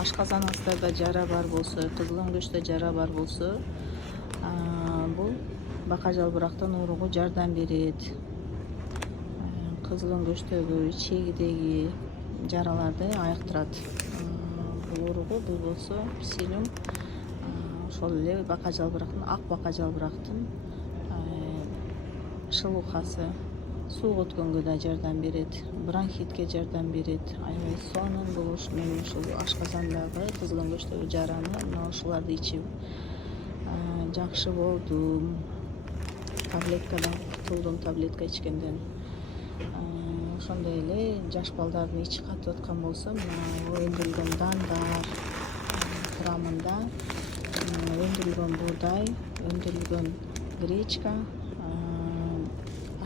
ашказаныңыздарда жара бар болсо, кызыл өңгөчтө жара бар болсо, бул бака жалбырактын ооруго жардам берет. Кызыл өңгөчтөгү ичегидеги жараларды айыктырат. Бул ооруго бул болсо псилиум, ошол эле бака жалбырактын, ак бака жалбырактын шылуукасы сууга өткөнгө да жардам берет, бронхитке жардам берет. Аябай сонун бул мен ушул ашказандагы кызыл өңгөчтөгү жараны мына ушуларды ичип жакшы болдум. Таблеткадан кутулдум, таблетка ичкенден. Ошондой эле жаш балдардын ичи катып аткан болсо, мына өндүрүлгөн дандар курамында өндүрүлгөн буудай, өндүрүлгөн гречка,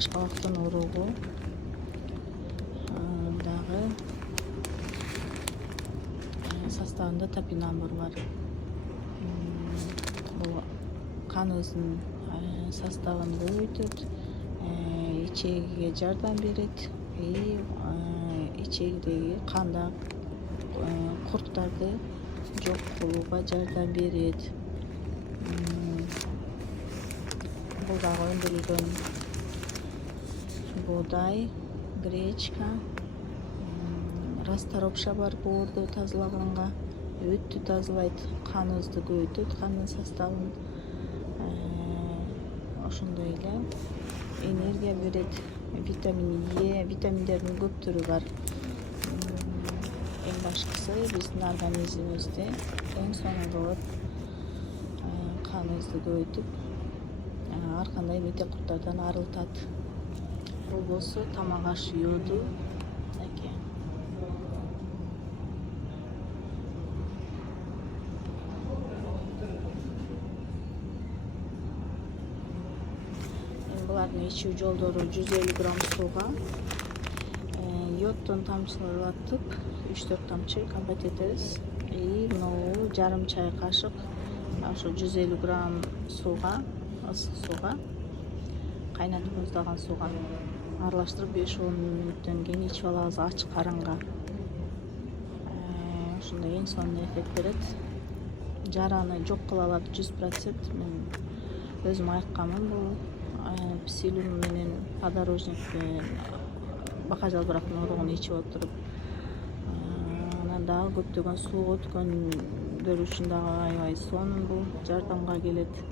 ашкабактын ооругу дагы составында топинамбур бар. Бул каныбыздын составын көбөйтөт, ичегиге жардам берет, ичегидеги канда курттарды жок кылууга жардам берет. Бул дагы өндүрүлгөн буудай, гречка, расторопша бар боорду тазалаганга, өттү тазалайт, каныбызды көбөйтөт, кандын составын. Ошондой эле энергия берет, витамин Е, витаминдердин көптүрү бар. Эң башкысы биздин организмибизде эң соңунда болот, каныбызды көбөйтүп, ар кандай метек курттардан арылтат. Бул болсо тамак аш йоду экен. Булардын ичүү жолдору 150 грамм сууга йоддон тамчылатып 3-4 тамчы компот этебиз. Мынау жарым чай кашык ошо 150 грамм сууга, ысык сууга, кайнатып муздаган сууга аралаштырып 5-10 мүнөттөн кийин ичип алабыз ачык карынга. Ошондой эң сонун эффект берет. Жараны жок кыла алат 100%. Мен өзүм айыкканмын бул псилиум менен подорожник бака жалбырактын ооругун ичип отуруп. Анан дагы көптөгөн сууга өткөндөр үчүн дагы аябай сонун бул жардамга келет.